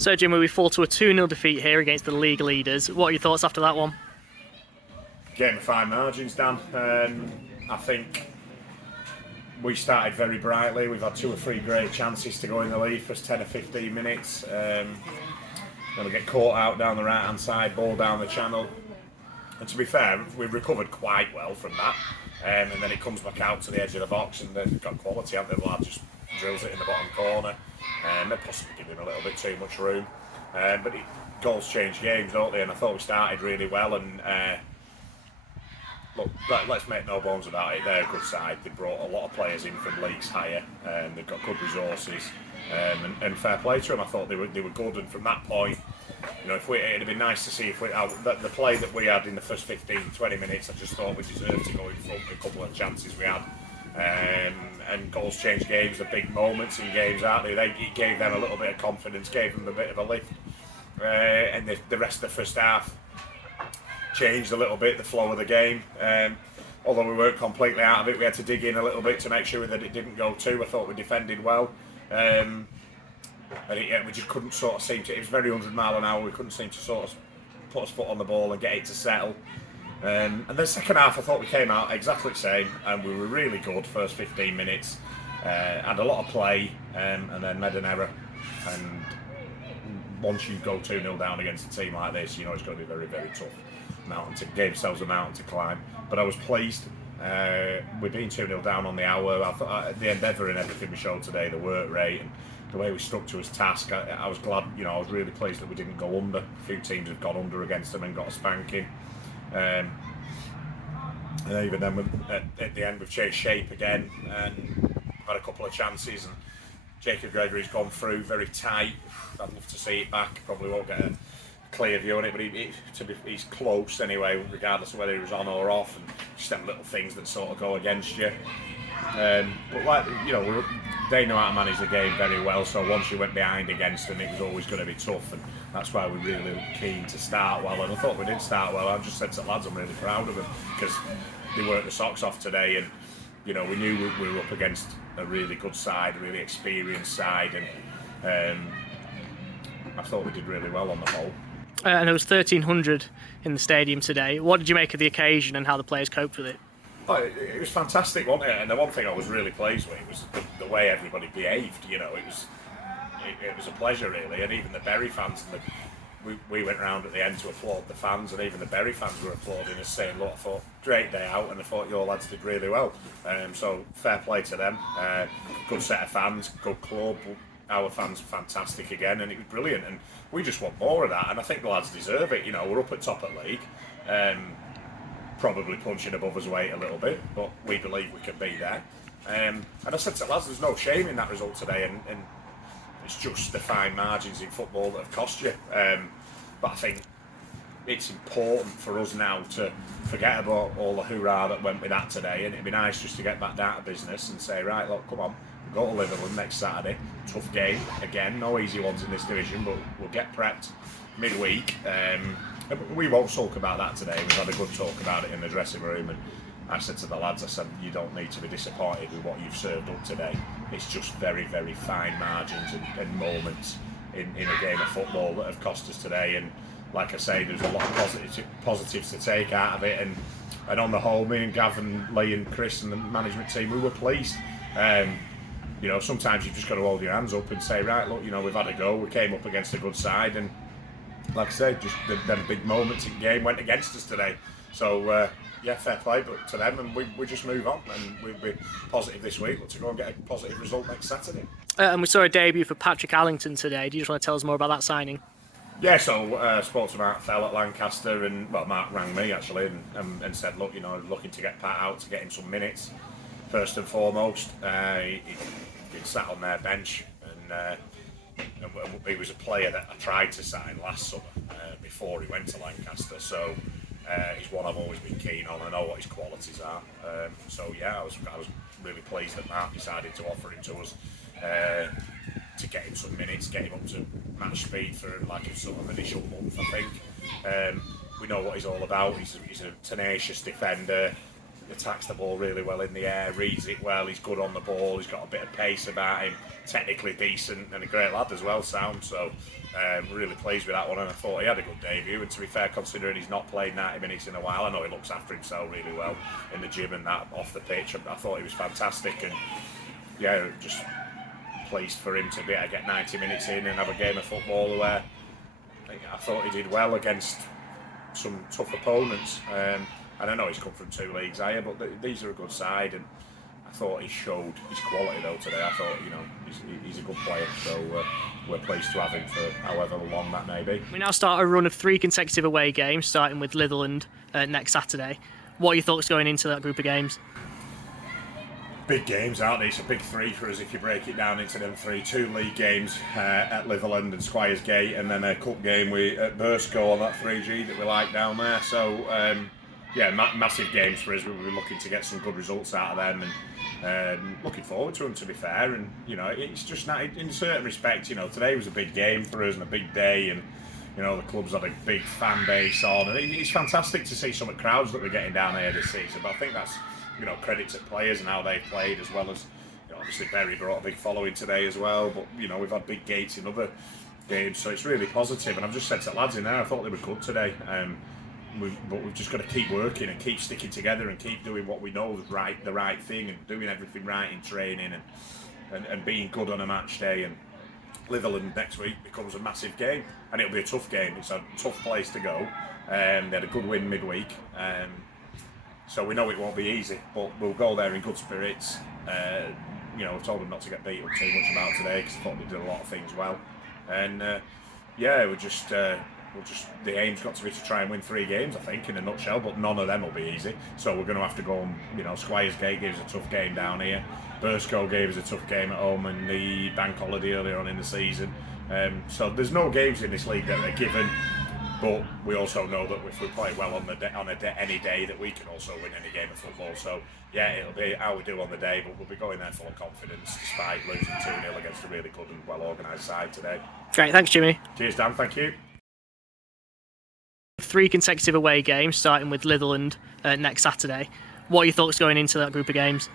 So, Jim, we fall to a 2-0 defeat here against the league leaders. What are your thoughts after that one? Game of fine margins, Dan. I think we started very brightly. We've had 2 or 3 great chances to go in the lead for 10 or 15 minutes. Then we get caught out down the right-hand side, ball down the channel. And to be fair, we've recovered quite well from that. And then it comes back out to the edge of the box, and they've got quality, haven't they? The lad just drills it in the bottom corner. They possibly give him a little bit too much room. But goals change games, don't they? And I thought we started really well. And look, let's make no bones about it. They're a good side. They brought a lot of players in from leagues higher. They've got good resources. And fair play to them. I thought they were good. And from that point, you know, it'd be nice to see if the play that we had in the first 15-20 minutes. I just thought we deserved to go in front with a couple of chances we had. And goals change games. The big moments in games, aren't they? It gave them a little bit of confidence, gave them a bit of a lift. And the rest of the first half changed a little bit the flow of the game. Although we weren't completely out of it, we had to dig in a little bit to make sure that it didn't go too. I thought we defended well. And we just couldn't sort of seem to. It was very 100 mile an hour. We couldn't seem to sort of put us foot on the ball and get it to settle. And the second half, I thought we came out exactly the same, and we were really good first 15 minutes. Had a lot of play, and then made an error. And once you go 2-0 down against a team like this, you know it's going to be very, very tough. Gave ourselves a mountain to climb. But I was pleased. We've been 2-0 down on the hour. I thought the endeavour and everything we showed today, the work rate and the way we stuck to his task, I was glad. You know, I was really pleased that we didn't go under. A few teams have gone under against them and got a spanking. And even then, at the end, we've changed shape again and had a couple of chances. And Jacob Gregory's gone through very tight. I'd love to see it back. Probably won't get a clear view on it, but he's close anyway, regardless of whether he was on or off. And just them little things that sort of go against you. But like you know, they know how to manage the game very well. So once you went behind against them, it was always going to be tough, and that's why we're really keen to start well. And I thought we did start well. I just said to the lads, I'm really proud of them because they worked the socks off today, and you know we knew we were up against a really good side, a really experienced side, and I thought we did really well on the whole. And there was 1,300 in the stadium today. What did you make of the occasion and how the players coped with it? Oh, it was fantastic, wasn't it? And the one thing I was really pleased with was the way everybody behaved. You know, it was a pleasure really, and even the Bury fans. We went round at the end to applaud the fans, and even the Bury fans were applauding us, saying, "Look, I thought great day out, and I thought your lads did really well." So fair play to them. Good set of fans, good club. Our fans were fantastic again, and it was brilliant. And we just want more of that, and I think the lads deserve it. You know, we're up at top at league. Probably punching above his weight a little bit, but we believe we can be there. And I said to the lads, there's no shame in that result today, and it's just the fine margins in football that have cost you. But I think it's important for us now to forget about all the hoorah that went with that today, and it'd be nice just to get back down to business and say, right, look, come on, we'll go to Liverpool next Saturday. Tough game, again, no easy ones in this division, but we'll get prepped midweek. We won't sulk about that today. We've had a good talk about it in the dressing room, and I said to the lads, I said, you don't need to be disappointed with what you've served up today. It's just very, very fine margins and moments in a game of football that have cost us today. And like I say, there's a lot of positives to take out of it. And on the whole, me and Gavin, Lee and Chris and the management team, we were pleased. You know, sometimes you've just got to hold your hands up and say, right, look, you know, we've had a go. We came up against a good side, and like I said, just them big moments in game went against us today. So, yeah, fair play but to them, and we just move on, and we'll be positive this week to go and get a positive result next Saturday. And we saw a debut for Patrick Allington today. Do you just want to tell us more about that signing? Yeah, so spoke to Mark Fell at Lancaster, and well, Mark rang me actually and said, look, you know, looking to get Pat out to get him some minutes. First and foremost, he sat on their bench, and he was a player that I tried to sign last summer before he went to Lancaster. So he's one I've always been keen on. I know what his qualities are. So yeah, I was really pleased that Mark decided to offer him to us to get him some minutes, get him up to match speed for like a sort of initial month, I think. We know what he's all about. He's a tenacious defender. attacks the ball really well in the air, reads it well, he's good on the ball, he's got a bit of pace about him, technically decent and a great lad as well, Sound. So really pleased with that one, and I thought he had a good debut, and to be fair, considering he's not played 90 minutes in a while, I know he looks after himself really well in the gym and that off the pitch. I thought he was fantastic, and yeah, just pleased for him to be able to get 90 minutes in and have a game of football where I thought he did well against some tough opponents. And I know he's come from 2 leagues higher, but these are a good side, and I thought he showed his quality though today. I thought, he's a good player, so we're pleased to have him for however long that may be. We now start a run of 3 consecutive away games, starting with Litherland next Saturday. What are your thoughts going into that group of games? Big games, aren't they? It's a big 3 for us if you break it down into them 3. 2 league games at Litherland and Squires Gate, and then a cup game at Burscough on that 3G that we like down there. So yeah, massive games for us. We'll be looking to get some good results out of them, and looking forward to them, to be fair. And it's just not, in certain respects, today was a big game for us and a big day, and the club's had a big fan base on, and it's fantastic to see some of the crowds that we're getting down here this season. But I think that's credit to players and how they've played, as well as obviously Berry brought a big following today as well. But we've had big gates in other games, so it's really positive. And I've just said to the lads in there, I thought they were good today. But we've just got to keep working and keep sticking together and keep doing what we know is the right thing, and doing everything right in training, and being good on a match day. And Litherland next week becomes a massive game, and it'll be a tough game. It's a tough place to go. They had a good win midweek, so we know it won't be easy, but we'll go there in good spirits. I've told them not to get beat up too much about today, because I thought they did a lot of things well. And yeah, the aim's got to be to try and win 3 games, I think, in a nutshell, but none of them will be easy. So we're going to have to go and, Squires Gate gave us a tough game down here. Burscough gave us a tough game at home in the bank holiday earlier on in the season. So there's no games in this league that are given, but we also know that if we play well on any day, that we can also win any game of football. So yeah, it'll be how we do on the day, but we'll be going there full of confidence despite losing 2-0 against a really good and well organised side today. Great, thanks Jimmy. Cheers Dan, thank you. 3 consecutive away games, starting with Litherland next Saturday. What are your thoughts going into that group of games?